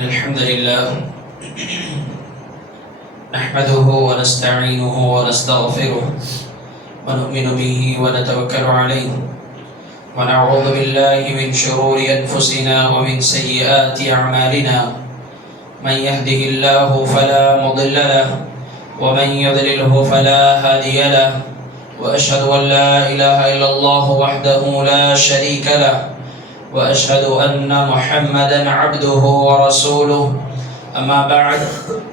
إن الحمد لله نحمده ونستعينه ونستغفره ونؤمن به ونتوكل عليه ونعوذ بالله من شرور أنفسنا ومن سيئات أعمالنا من يهده الله فلا مضل له ومن يضلله فلا هادي له وأشهد أن لا إله إلا الله وحده لا شريك له وأشهد أن محمدا عبده ورسوله أما بعد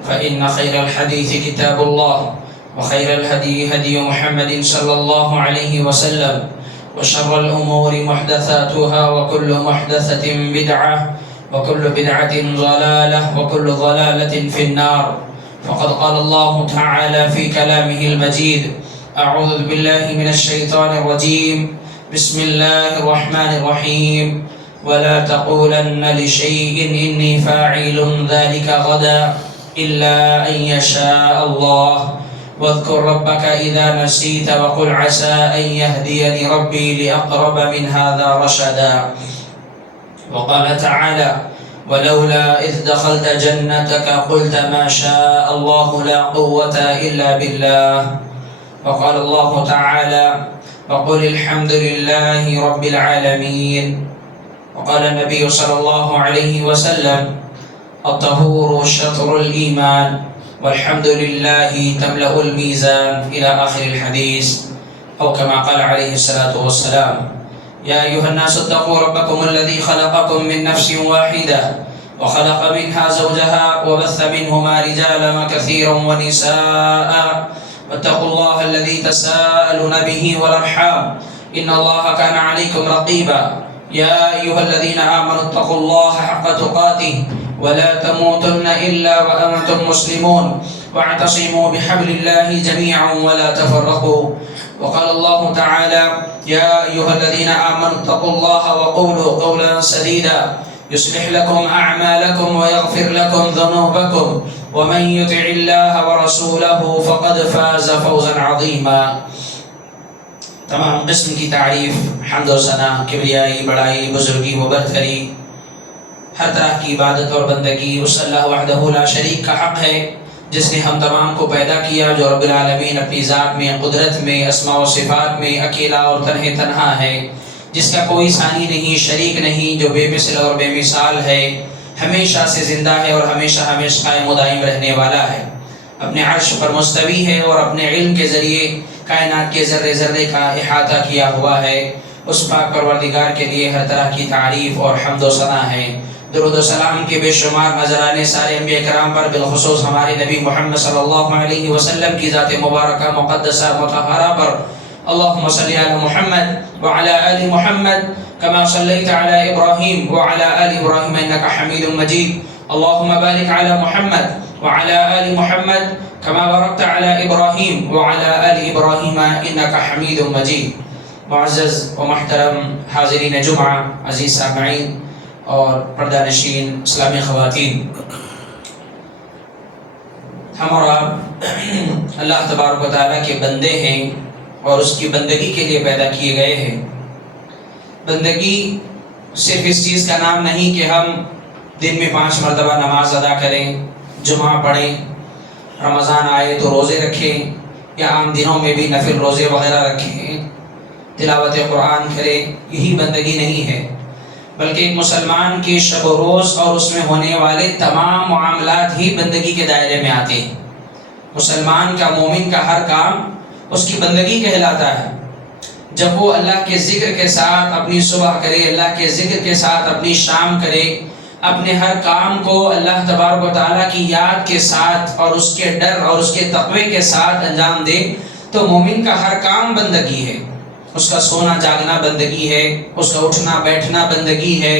فإن خير الحديث كتاب الله وخير الهدي هدي محمد صلى الله عليه وسلم وشر الأمور محدثاتها وكل محدثة بدعة وكل بدعة ضلالة وكل ضلالة في النار. فقد قال الله تعالى في كلامه المجيد: أعوذ بالله من الشيطان الرجيم، بسم الله الرحمن الرحيم، ولا تقولن لشيء إني فاعل ذلك غدا إلا أن يشاء الله واذكر ربك إذا نسيت وقل عسى أن يهديني ربي لأقرب من هذا رشدا. وقال تعالى: ولولا إذ دخلت جنتك قلت ما شاء الله لا قوة إلا بالله. وقال الله تعالى: وقل الحمد لله رب العالمين. وقال النبي صلى الله عليه وسلم: الطهور شطر الإيمان والحمد لله تملأ الميزان إلى آخر الحديث، أو كما قال عليه الصلاة والسلام. يا أيها الناس اتقوا ربكم الذي خلقكم من نفس واحدة وخلق منها زوجها وبث منهما رجالا كثيرا ونساء واتقوا الله الذي تساءلون به والأرحام إن الله كان عليكم رقيبا. يا أيها الذين آمنوا اتقوا الله حق تقاته ولا تموتن إلا وأنتم مسلمون واعتصموا بحبل الله جميعا ولا تفرقوا. وقال الله تعالى: يا أيها الذين آمنوا اتقوا الله وقولوا قولا سديدا يصلح لكم أعمالكم ويغفر لكم ذنوبكم ومن يطع الله ورسوله فقد فاز فوزا عظيما. تمام قسم کی تعریف، حمد و ثنا، کبریائی، بڑائی، بزرگی و برتری، ہر طرح کی عبادت اور بندگی اس اللہ وحدہ لا شریک کا حق ہے جس نے ہم تمام کو پیدا کیا، جو رب العالمین اپنی ذات میں، قدرت میں، اسماء و صفات میں اکیلا اور تنہا ہے، جس کا کوئی ثانی نہیں، شریک نہیں، جو بے مثل اور بے مثال ہے، ہمیشہ سے زندہ ہے اور ہمیشہ قائم و دائم رہنے والا ہے، اپنے عرش پر مستوی ہے اور اپنے علم کے ذریعے کائنات کے ذرے ذرے کا احاطہ کیا ہوا ہے۔ اس پاک پروردگار کے لیے ہر طرح کی تعریف اور حمد و ثنا ہے۔ درود و سلام کے بے شمار نذرانے سارے انبیاء کرام پر، بالخصوص ہمارے نبی محمد صلی اللہ علیہ وسلم کی ذات مبارکہ مقدسہ مطہرہ پر۔ اللہم صلی علی محمد وعلی آل محمد کما صلیت علی ابراہیم وعلی آل ابراہیم انکا حمید مجید۔ اللہم بارک علی محمد وعلی آل محمد کما بارکت علی ابراہیم وعلی آل ابراہیم انکا حمید مجید۔ معزز و محترم حاضرین جمعہ، عزیز سامعین اور پردہ نشین اسلامی خواتین، ہم اور آپ اللہ تبارک و تعالیٰ کے بندے ہیں اور اس کی بندگی کے لیے پیدا کیے گئے ہیں۔ بندگی صرف اس چیز کا نام نہیں کہ ہم دن میں 5 مرتبہ نماز ادا کریں، جمعہ پڑھیں، رمضان آئے تو روزے رکھیں، یا عام دنوں میں بھی نفل روزے وغیرہ رکھیں، تلاوت قرآن کریں، یہی بندگی نہیں ہے، بلکہ ایک مسلمان کی شب و روز اور اس میں ہونے والے تمام معاملات ہی بندگی کے دائرے میں آتے ہیں۔ مسلمان کا، مومن کا ہر کام اس کی بندگی کہلاتا ہے۔ جب وہ اللہ کے ذکر کے ساتھ اپنی صبح کرے، اللہ کے ذکر کے ساتھ اپنی شام کرے، اپنے ہر کام کو اللہ تبارک و تعالیٰ کی یاد کے ساتھ اور اس کے ڈر اور اس کے تقوی کے ساتھ انجام دے، تو مومن کا ہر کام بندگی ہے۔ اس کا سونا جاگنا بندگی ہے، اس کا اٹھنا بیٹھنا بندگی ہے،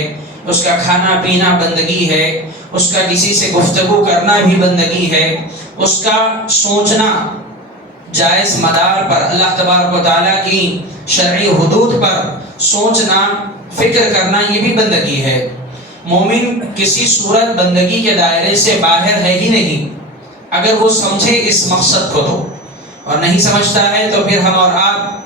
اس کا کھانا پینا بندگی ہے، اس کا کسی سے گفتگو کرنا بھی بندگی ہے، اس کا سوچنا جائز مدار پر، اللہ تبارک و تعالیٰ کی شرعی حدود پر سوچنا، فکر کرنا، یہ بھی بندگی ہے۔ مومن کسی صورت بندگی کے دائرے سے باہر ہے ہی نہیں، اگر وہ سمجھے اس مقصد کو تو، اور نہیں سمجھتا ہے تو پھر ہم اور آپ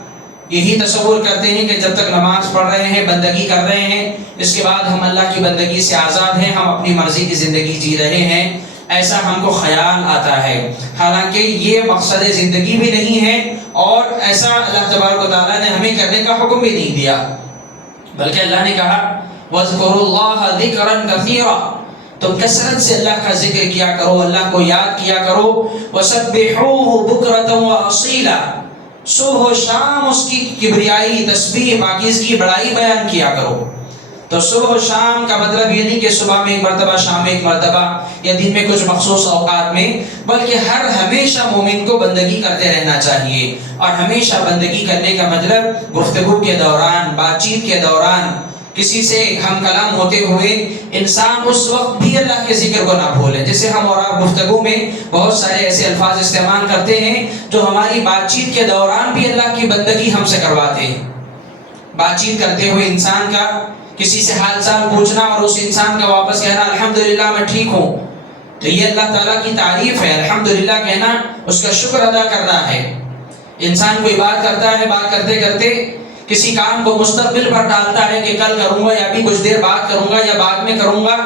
یہی تصور کرتے ہیں کہ جب تک نماز پڑھ رہے ہیں، بندگی کر رہے ہیں، اس کے بعد ہم اللہ کی بندگی سے آزاد ہیں، ہم اپنی مرضی کی زندگی جی رہے ہیں، ایسا ہم کو خیال آتا ہے۔ حالانکہ یہ مقصد زندگی بھی نہیں ہے، اور ایسا اللہ تبارک و تعالیٰ نے ہمیں کرنے کا حکم بھی نہیں دیا، بلکہ اللہ نے کہا وَاذْكُرُوا اللَّهَ ذِكْرًا كَثِيرًا، تم کثرت سے اللہ کا ذکر کیا کرو، اللہ کو یاد کیا کرو۔ وَسَبِّحُوهُ بُكْرَةً وَأَصِيلًا، صبح و شام اس کی کبریائی، تسبیح، پاکیزگی، بڑائی بیان کیا کرو۔ تو صبح و شام کا مطلب یہ نہیں کہ صبح میں ایک مرتبہ، شام میں ایک مرتبہ، یا دن میں کچھ مخصوص اوقات میں، بلکہ ہمیشہ مومن کو بندگی کرتے رہنا چاہیے۔ اور ہمیشہ بندگی کرنے کا مطلب گفتگو کے دوران، بات چیت کے دوران، کسی سے ہم کلام ہوتے ہوئے انسان اس وقت بھی اللہ کے ذکر کو نہ بھولے۔ جیسے ہم اور آپ گفتگو میں بہت سارے ایسے الفاظ استعمال کرتے ہیں جو ہماری بات چیت کے دوران بھی اللہ کی بندگی ہم سے کرواتے ہیں۔ بات چیت کرتے ہوئے انسان کا کسی سے حال چال پوچھنا اور اس انسان کا واپس کہنا الحمدللہ میں ٹھیک ہوں، تو یہ اللہ تعالیٰ کی تعریف ہے۔ الحمدللہ کہنا اس کا شکر ادا کرنا ہے۔ انسان کوئی بات کرتا ہے، بات کرتے کرتے کسی کام کو مستقبل پر ڈالتا ہے کہ کل کروں گا، یا ابھی کچھ دیر بعد کروں گا، یا بعد میں کروں گا،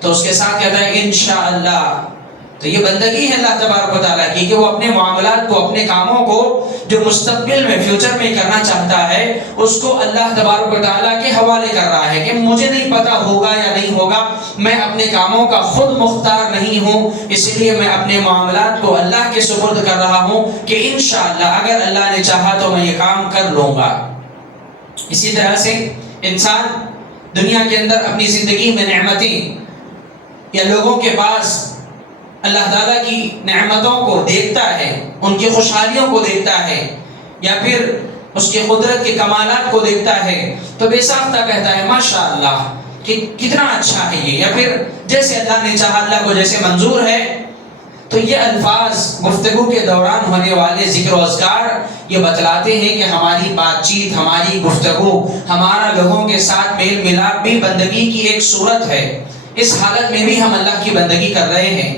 تو اس کے ساتھ کہتا ہے انشاءاللہ۔ تو یہ بندگی ہے اللہ تبارک و تعالیٰ کی کہ وہ اپنے معاملات کو، اپنے کاموں کو جو مستقبل میں، فیوچر میں کرنا چاہتا ہے، اس کو اللہ تبارک و تعالیٰ کے حوالے کر رہا ہے کہ مجھے نہیں پتا ہوگا یا نہیں ہوگا، میں اپنے کاموں کا خود مختار نہیں ہوں، اس لیے میں اپنے معاملات کو اللہ کے سپرد کر رہا ہوں کہ انشاءاللہ اگر اللہ نے چاہا تو میں یہ کام کر لوں گا۔ اسی طرح سے انسان دنیا کے اندر اپنی زندگی میں نعمتیں یا لوگوں کے پاس اللہ تعالیٰ کی نعمتوں کو دیکھتا ہے، ان کی خوشحالیوں کو دیکھتا ہے، یا پھر اس کے قدرت کے کمالات کو دیکھتا ہے، تو بے ساختہ کہتا ہے ماشاءاللہ کہ کتنا اچھا ہے یہ، یا پھر جیسے اللہ نے چاہا، اللہ کو جیسے منظور ہے۔ تو یہ الفاظ گفتگو کے دوران ہونے والے ذکر و اذکار یہ بتلاتے ہیں کہ ہماری بات چیت، ہماری گفتگو، ہمارا لوگوں کے ساتھ میل ملاپ بھی بندگی کی ایک صورت ہے۔ اس حالت میں بھی ہم اللہ کی بندگی کر رہے ہیں۔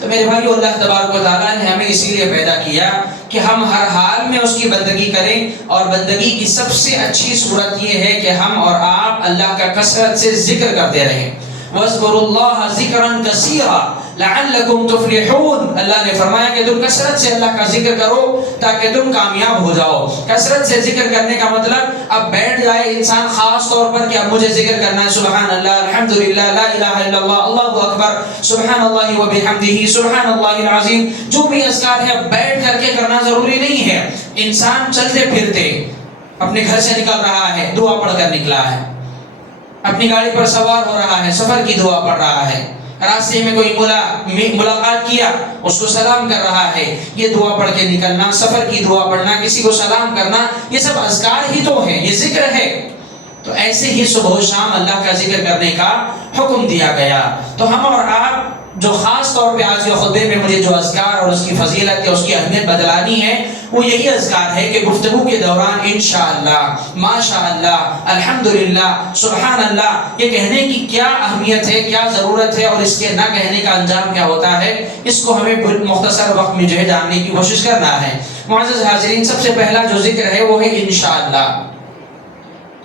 تو میرے بھائیو، اللہ تبارک و تعالیٰ نے ہمیں اسی لیے پیدا کیا کہ ہم ہر حال میں اس کی بندگی کریں، اور بندگی کی سب سے اچھی صورت یہ ہے کہ ہم اور آپ اللہ کا کثرت سے ذکر کرتے رہیں۔ وَاذْكُرُوا اللَّهَ ذِكْرًا كَثِيرًا لَعَلَّكُمْ تُفْلِحُونَ، اللہ نے فرمایا کہ تم کثرت سے اللہ کا ذکر کرو تاکہ تم کامیاب ہو جاؤ۔ کثرت سے ذکر کرنے کا مطلب اب بیٹھ جائے انسان خاص طور پر کہ اب مجھے ذکر کرنا ہے، سبحان اللہ، الحمدللہ، لا الہ الا اللہ، اللہ اکبر، سبحان اللہ وبحمدہ، سبحان اللہ العظیم، جو بھی اذکار ہے اب بیٹھ کر کے کرنا ضروری نہیں ہے۔ انسان چلتے پھرتے اپنے گھر سے نکل رہا ہے، دعا پڑھ کر نکلا ہے، اپنی گاڑی پر سوار ہو رہا ہے، سفر کی دعا پڑھ رہا ہے، راستے میں کوئی ملاقات کیا، اس کو سلام کر رہا ہے، یہ دعا پڑھ کے نکلنا، سفر کی دعا پڑھنا، کسی کو سلام کرنا، یہ سب اذکار ہی تو ہیں، یہ ذکر ہے۔ تو ایسے ہی صبح و شام اللہ کا ذکر کرنے کا حکم دیا گیا۔ تو ہم اور آپ جو خاص طور پہ آج کے خطبے میں مجھے جو اذکار اور اس کی فضیلت یا اس کی اہمیت بتلانی ہے، وہ یہی اذکار ہے کہ گفتگو کے دوران انشاءاللہ، ماشاءاللہ، الحمدللہ، سبحان اللہ، یہ کہنے کی کیا اہمیت ہے، کیا ضرورت ہے، اور اس کے نہ کہنے کا انجام کیا ہوتا ہے، اس کو ہمیں مختصر وقت میں جو ہے جاننے کی کوشش کرنا ہے۔ معزز حاضرین، سب سے پہلا جو ذکر ہے وہ ہے انشاءاللہ۔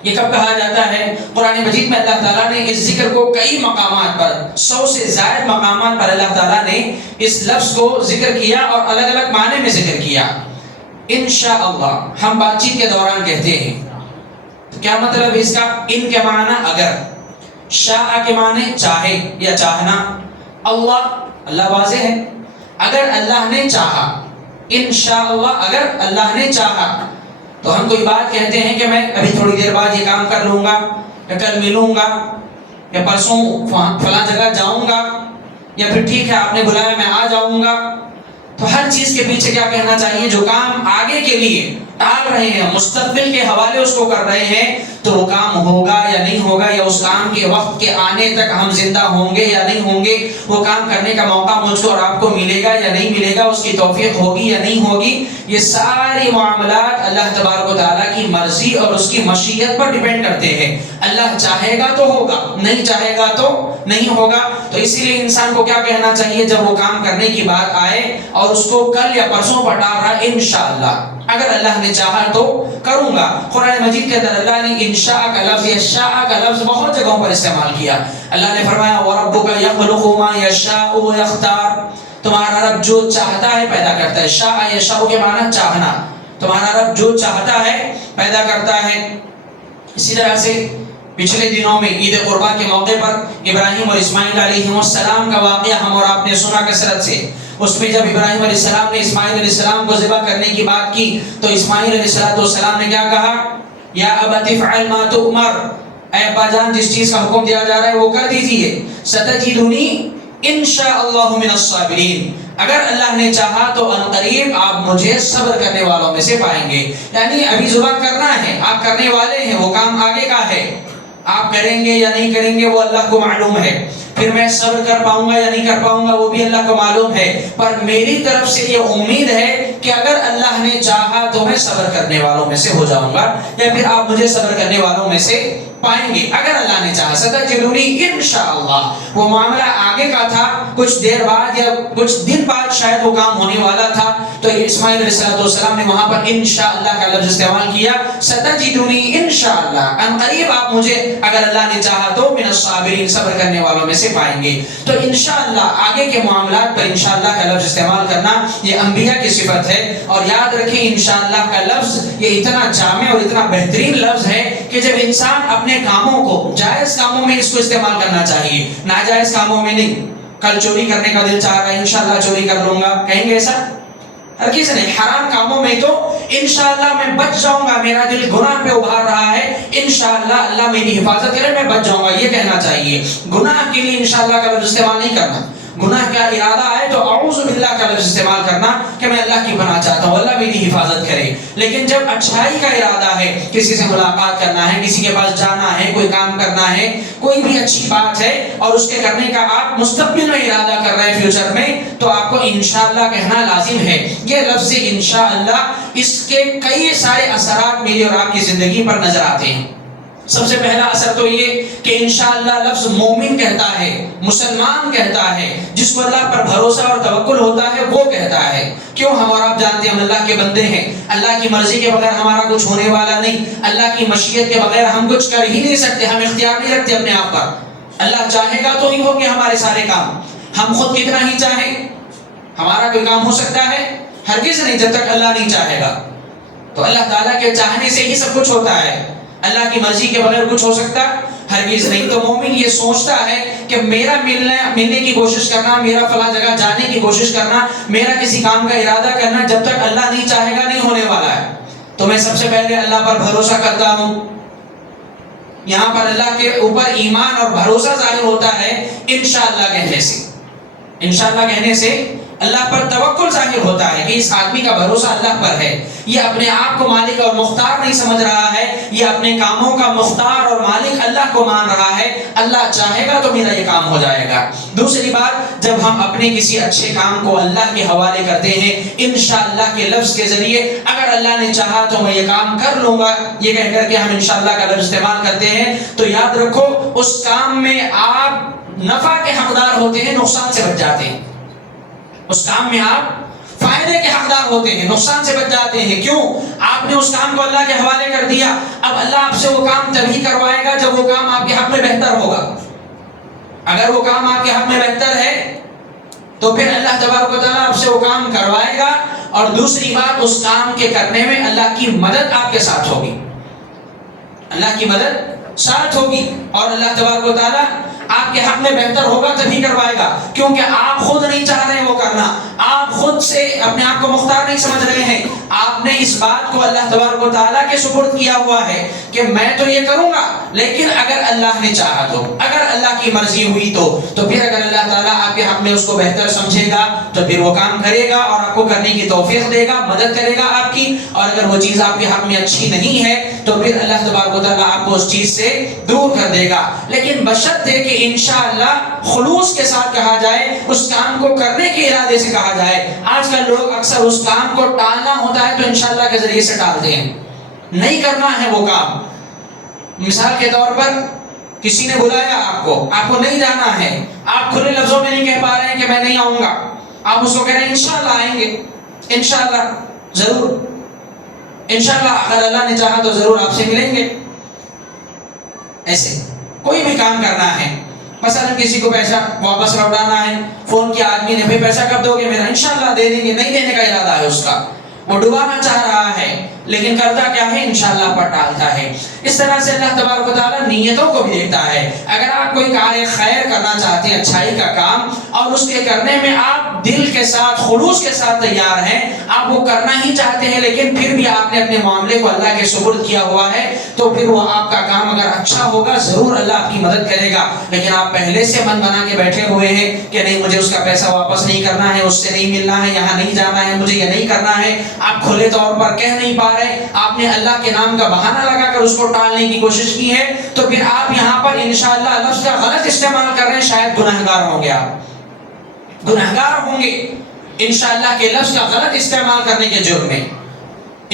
یہ کب کہا جاتا ہے؟ قرآن مجید میں اللہ تعالیٰ نے اس ذکر کو کئی مقامات پر، 100 سے زائد مقامات پر اللہ تعالیٰ نے اس لفظ کو ذکر کیا اور الگ الگ معنی میں ذکر کیا۔ انشاءاللہ ہم بات چیت کے دوران کہتے ہیں، تو کیا مطلب اس کا؟ ان کے معنی اگر، شاء کے معنی چاہے یا چاہنا، اللہ واضح ہے، اگر اللہ نے چاہا، انشاءاللہ اگر اللہ نے چاہا، تو ہم کوئی بات کہتے ہیں کہ میں ابھی تھوڑی دیر بعد یہ کام کر لوں گا، یا کل ملوں گا، یا پرسوں فلاں جگہ جاؤں گا، یا پھر ٹھیک ہے آپ نے بلایا میں آ جاؤں گا۔ تو ہر چیز کے پیچھے کیا کہنا چاہیے؟ جو کام آگے کے لیے ٹال رہے ہیں، مستقبل کے حوالے اس کو کر رہے ہیں، تو وہ کام ہوگا یا نہیں ہوگا، یا اس کام کے وقت کے آنے تک ہم زندہ ہوں گے یا نہیں ہوں گے، وہ کام کرنے کا موقع مجھ کو اور آپ کو ملے گا یا نہیں ملے گا، اس کی توفیق ہوگی یا نہیں ہوگی، یہ ساری معاملات اللہ تبارک و تعالیٰ کی مرضی اور اس کی مشیت پر ڈیپینڈ کرتے ہیں۔ اللہ چاہے گا تو ہوگا، نہیں چاہے گا تو نہیں ہوگا۔ تو اسی لیے انسان کو کیا کہنا چاہیے جب وہ کام کرنے کی بات آئے اور اس کو کل یا پرسوں پر ڈال رہا ہے؟ انشاءاللہ، اگر اللہ نے چاہا تو کروں گا. قرآن مجید کے اندر اللہ نے انشاء کا لفظ یا شاء کا لفظ بہت جگہوں پر استعمال کیا. اللہ نے فرمایا وَرَبُّكَ يَخْلُقُ مَا يَشَاءُ وَيَخْتَارُ، تمہارا رب جو چاہتا ہے پیدا کرتا ہے. شاء یشاء کے معنی چاہنا، تمہارا رب جو چاہتا ہے پیدا کرتا ہے. اسی طرح سے پچھلے دنوں میں عید قربان کے موقع پر ابراہیم اور اسماعیل علیہ السلام کا واقعہ ہم اور آپ نے سنا کثرت سے. اس میں جب ابراہیم علیہ السلام نے اسماعیل علیہ السلام کو ذبح کرنے کی بات کی تو اسماعیل علیہ السلام نے کیا کہا؟ یا ابت افعل ما تؤمر، اے ابا جان جس چیز کا حکم دیا جا رہا ہے وہ کر دیجیے. ستجدنی انشاء اللہ من الصابرین، اگر اللہ نے چاہا تو عنقریب آپ مجھے صبر کرنے والوں میں سے پائیں گے. یعنی ابھی ذبح کرنا ہے، آپ کرنے والے ہیں، وہ کام آگے کا ہے. آپ کریں گے یا نہیں کریں گے وہ اللہ کو معلوم ہے. پھر میں صبر کر پاؤں گا یا نہیں کر پاؤں گا وہ بھی اللہ کو معلوم ہے. پر میری طرف سے یہ امید ہے کہ اگر اللہ نے چاہا تو میں صبر کرنے والوں میں سے ہو جاؤں گا، یا پھر آپ مجھے صبر کرنے والوں میں سے پائیں گے اگر اللہ نے چاہا. ستجدنی انشاءاللہ، وہ معاملہ آگے کا تھا، کچھ دیر بعد یا کچھ دن بعد شاید وہ کام ہونے والا تھا. تو اسماعیل علیہ السلام نے وہاں پر انشاءاللہ کا لفظ استعمال کیا. ستجدنی انشاءاللہ، عنقریب آپ مجھے اگر اللہ نے چاہا تو من الصابرین، صبر کرنے والوں میں سے پائیں گے. تو انشاءاللہ آگے کے معاملات پر انشاءاللہ کا لفظ استعمال کرنا یہ انبیاء کی صفت ہے. اور یاد رکھیں انشاءاللہ کا لفظ یہ اتنا جامع اور اتنا بہترین لفظ ہے کہ جب انسان اپنے کاموں کو جائز کاموں میں اس کو استعمال کرنا چاہیے، ناجائز کاموں میں نہیں. کل چوری کرنے کا دل چاہ رہا ہے، انشاءاللہ چوری کر لوں گا، کہیں گے ایسا؟ ہرگز نہیں. حرام کاموں میں تو انشاءاللہ میں بچ جاؤں گا، میرا دل گناہ پہ ابھار رہا ہے، انشاءاللہ اللہ میری حفاظت کرے میں بچ جاؤں گا، یہ کہنا چاہیے. گناہ کے لیے انشاءاللہ کا لفظ استعمال نہیں کرنا. گناہ کا ارادہ آئے تو اعوذ باللہ کا لفظ استعمال کرنا کہ میں اللہ کی پناہ چاہتا ہوں، اللہ میری حفاظت کرے. لیکن جب اچھائی کا ارادہ ہے، کسی سے ملاقات کرنا ہے، کسی کے پاس جانا ہے، کوئی کام کرنا ہے، کوئی بھی اچھی بات ہے اور اس کے کرنے کا آپ مستقبل میں ارادہ کر رہے ہیں فیوچر میں، تو آپ کو انشاءاللہ کہنا لازم ہے. یہ لفظ انشاءاللہ اس کے کئی سارے اثرات میری اور آپ کی زندگی پر نظر آتے ہیں. سب سے پہلا اثر تو یہ کہ انشاءاللہ لفظ مومن کہتا ہے، مسلمان کہتا ہے، جس کو اللہ پر بھروسہ اور توکل ہوتا ہے وہ کہتا ہے. کیوں؟ ہم اور آپ جانتے ہیں ہم اللہ کے بندے ہیں، اللہ کی مرضی کے بغیر ہمارا کچھ ہونے والا نہیں، اللہ کی مشیت کے بغیر ہم کچھ کر ہی نہیں سکتے، ہم اختیار نہیں رکھتے اپنے آپ پر. اللہ چاہے گا تو ہی ہوں گے ہمارے سارے کام. ہم خود کتنا ہی چاہیں ہمارا کوئی کام ہو سکتا ہے؟ ہرگز نہیں، جب تک اللہ نہیں چاہے گا. تو اللہ تعالیٰ کے چاہنے سے ہی سب کچھ ہوتا ہے. اللہ کی مرضی کے بغیر کچھ ہو سکتا ہرگز نہیں. تو مومن یہ سوچتا ہے کہ میرا ملنے کی کوشش کرنا، میرا فلاں جگہ جانے کی کوشش کرنا، میرا کسی کام کا ارادہ کرنا جب تک اللہ نہیں چاہے گا نہیں ہونے والا ہے. تو میں سب سے پہلے اللہ پر بھروسہ کرتا ہوں. یہاں پر اللہ کے اوپر ایمان اور بھروسہ ظاہر ہوتا ہے انشاءاللہ کہنے سے. انشاءاللہ کہنے سے اللہ پر توکل ظاہر ہوتا ہے کہ اس آدمی کا بھروسہ اللہ پر ہے. یہ اپنے آپ کو مالک اور مختار نہیں سمجھ رہا ہے، یہ اپنے کاموں کا مختار اور مالک اللہ کو مان رہا ہے. اللہ چاہے گا تو میرا یہ کام ہو جائے گا. دوسری بات، جب ہم اپنے کسی اچھے کام کو اللہ کے حوالے کرتے ہیں انشاءاللہ کے لفظ کے ذریعے، اگر اللہ نے چاہا تو میں یہ کام کر لوں گا، یہ کہہ کر کے ہم انشاءاللہ کا لفظ استعمال کرتے ہیں، تو یاد رکھو اس کام میں آپ نفع کے حقدار ہوتے ہیں، نقصان سے بچ جاتے ہیں. اس کام میں آپ فائدے کے حقدار ہوتے ہیں، نقصان سے بچ جاتے ہیں. کیوں؟ آپ نے اس کام کو اللہ کے حوالے کر دیا. اب اللہ آپ سے وہ کام تبھی کروائے گا جب وہ کام آپ کے حق میں بہتر ہوگا. اگر وہ کام آپ کے حق میں بہتر ہے تو پھر اللہ تبارک و تعالیٰ آپ سے وہ کام کروائے گا. اور دوسری بات، اس کام کے کرنے میں اللہ کی مدد آپ کے ساتھ ہوگی، اللہ کی مدد ساتھ ہوگی، اور اللہ تبارک و تعالیٰ آپ کے حق میں بہتر ہوگا تبھی کروائے گا. کیونکہ آپ خود نہیں چاہ رہے ہیں وہ کرنا، آپ خود سے اپنے آپ کو مختار نہیں سمجھ رہے ہیں. آپ نے اس بات کو اللہ تبارک و تعالیٰ کے سپرد کیا ہوا ہے کہ میں تو یہ کروں گا، لیکن اگر اللہ نے چاہا تو، اگر اللہ کی مرضی ہوئی تو پھر اگر اللہ تعالیٰ آپ کے حق میں اس کو بہتر سمجھے گا تو پھر وہ کام کرے گا اور آپ کو کرنے کی توفیق دے گا، مدد کرے گا آپ کی. اور اگر وہ چیز آپ کے حق میں اچھی نہیں ہے تو پھر اللہ تبارک و تعالیٰ آپ کو اس چیز سے دور کر دے گا. لیکن بشرط ہے کہ انشاءاللہ خلوص کے ساتھ کہا جائے، اس کام کو کرنے کے ارادے سے کہا جائے. آج کل لوگ اکثر اس کام کو ٹالنا ہوتا ہے تو انشاءاللہ کے ذریعے سے ٹالتے ہیں، نہیں کرنا ہے وہ کام. مثال کے طور پر کسی نے بلایا آپ کو نہیں جانا ہے، آپ کھلے لفظوں میں نہیں کہہ پا رہے ہیں کہ میں نہیں آؤں گا، آپ اس کو کہہ رہے ہیں انشاءاللہ آئیں گے، انشاءاللہ ضرور. انشاءاللہ اگر اللہ نے چاہا تو ضرور آپ سے ملیں گے. ایسے کوئی بھی کام کرنا ہے، مثلا کسی کو پیسہ واپس لوٹانا ہے، فون کیا آدمی نے، بھائی پیسہ کب دو گے میرا؟ انشاءاللہ دے دیں گے. نہیں دینے کا ارادہ ہے اس کا، وہ ڈبانا چاہ رہا ہے لیکن کرتا کیا ہے؟ انشاءاللہ پر ڈالتا ہے. اس طرح سے اللہ تبارک و تعالیٰ نیتوں کو بھی دیکھتا ہے. اگر آپ کوئی کار خیر کرنا چاہتے ہیں، اچھائی کا کام، اور اس کے کرنے میں آپ دل کے ساتھ خلوص کے ساتھ تیار ہیں، آپ وہ کرنا ہی چاہتے ہیں، لیکن پھر بھی آپ نے اپنے معاملے کو اللہ کے سپرد کیا ہوا ہے، تو پھر وہ آپ کا کام اگر اچھا ہوگا ضرور اللہ آپ کی مدد کرے گا. لیکن آپ پہلے سے من بنا کے بیٹھے ہوئے ہیں کہ نہیں مجھے اس کا پیسہ واپس نہیں کرنا ہے، اس سے نہیں ملنا ہے، یہاں نہیں جانا ہے، مجھے یہ نہیں کرنا ہے، آپ کھلے طور پر کہہ نہیں پا رہے، آپ نے اللہ کے نام کا بہانہ لگا کر اس کو ٹالنے کی کوشش کی ہے، تو پھر آپ یہاں پر انشاءاللہ لفظ کا غلط استعمال کر رہے ہیں. شاید گناہگار ہوں گے، آپ گناہگار ہوں گے انشاءاللہ کے لفظ کا غلط استعمال کرنے کے جرم میں.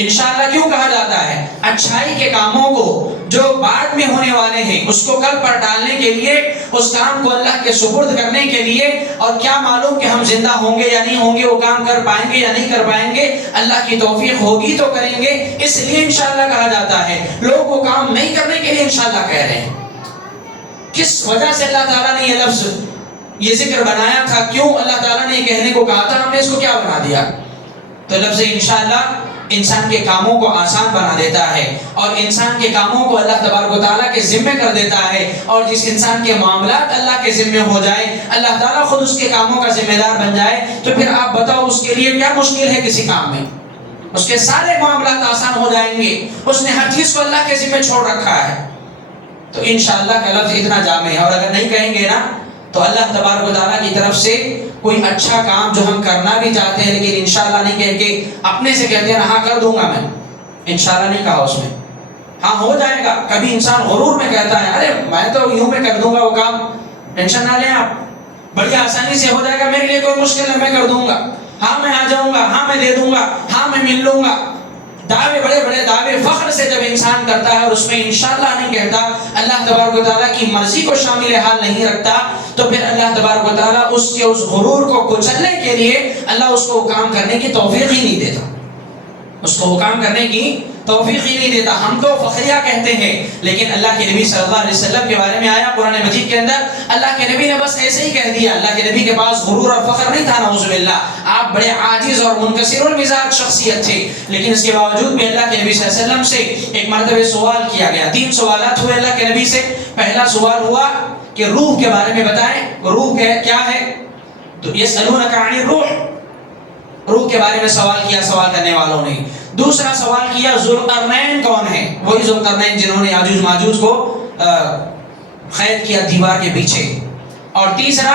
انشاءاللہ کیوں کہا جاتا ہے؟ اچھائی کے کاموں کو جو بعد میں ہونے والے ہیں اس کو کل پر ڈالنے کے لیے، اس کام کو اللہ کے سپرد کرنے کے لیے. اور کیا معلوم کہ ہم زندہ ہوں گے یا نہیں ہوں گے، وہ کام کر پائیں گے یا نہیں کر پائیں گے، اللہ کی توفیق ہوگی تو کریں گے. اس لیے انشاءاللہ کہا جاتا ہے. لوگ وہ کام نہیں کرنے کے لیے انشاءاللہ کہہ رہے ہیں. کس وجہ سے اللہ تعالیٰ نے یہ لفظ یہ ذکر بنایا تھا؟ کیوں اللہ تعالیٰ نے کہنے کو کہا تھا؟ ہم نے اس کو کیا بنا دیا؟ تو لفظ انشاءاللہ انسان کے کاموں کو آسان بنا دیتا ہے، اور انسان کے کاموں کو اللہ تبارک و تعالیٰ کے ذمے کر دیتا ہے. اور جس انسان کے معاملات اللہ کے ذمے ہو جائے، اللہ تعالیٰ خود اس کے کاموں کا ذمہ دار بن جائے، تو پھر آپ بتاؤ اس کے لیے کیا مشکل ہے کسی کام میں؟ اس کے سارے معاملات آسان ہو جائیں گے. اس نے ہر چیز کو اللہ کے ذمے چھوڑ رکھا ہے. تو انشاءاللہ کا لفظ اتنا جامع ہے. اور اگر نہیں کہیں گے نا تو اللہ تبارک و تعالیٰ کی طرف سے کوئی اچھا کام جو ہم کرنا بھی چاہتے ہیں لیکن انشاءاللہ نہیں کہہ کے اپنے سے کہتے ہیں ہاں کر دوں گا میں، انشاءاللہ نہیں کہا اس میں. ہاں ہو جائے گا. کبھی انسان غرور میں کہتا ہے ارے میں تو یوں میں کر دوں گا وہ کام، ٹینشن نہ لیں آپ، بڑی آسانی سے ہو جائے گا، میرے لیے کوئی مشکل ہے، میں کر دوں گا، ہاں میں آ جاؤں گا، ہاں میں دے دوں گا، ہاں میں مل لوں گا. دعوے، بڑے بڑے دعوے فخر سے جب انسان کرتا ہے اور اس میں انشاءاللہ نہیں کہتا، اللہ تبارک و تعالیٰ کی مرضی کو شامل حال نہیں رکھتا، تو پھر اللہ تبارک و تعالیٰ اس کے اس غرور کو کچلنے کے لیے اللہ اس کو وہ کام کرنے کی توفیق ہی نہیں دیتا. اس کو وہ کام کرنے کی توفیق ہی نہیں دیتا. ہم تو فخریہ کہتے ہیں، لیکن اللہ کے نبی صلی اللہ علیہ وسلم کے بارے میں آیا قرآن مجید کے اندر، اللہ کے نبی نے بس ایسے ہی کہہ دیا. اللہ کے نبی کے پاس غرور اور فخر نہیں تھا، نعوذ باللہ. آپ بڑے عاجز اور منکسر المزاج شخصیت تھے، لیکن اس کے باوجود بھی اللہ کے نبی صلی اللہ علیہ وسلم سے ایک مرتبہ سوال کیا گیا. 3 سوالات ہوئے اللہ کے نبی سے. پہلا سوال ہوا کہ روح کے بارے میں بتائیں، روح کیا ہے؟ تو یسألونک عن الروح، روح کے بارے میں سوال کیا سوال کرنے والوں نے. دوسرا سوال کیا ذوالقرنین کون ہے؟ وہی ذوالقرنین جنہوں نے یاجوج ماجوج کو قید کیا دیوار کے پیچھے. اور تیسرا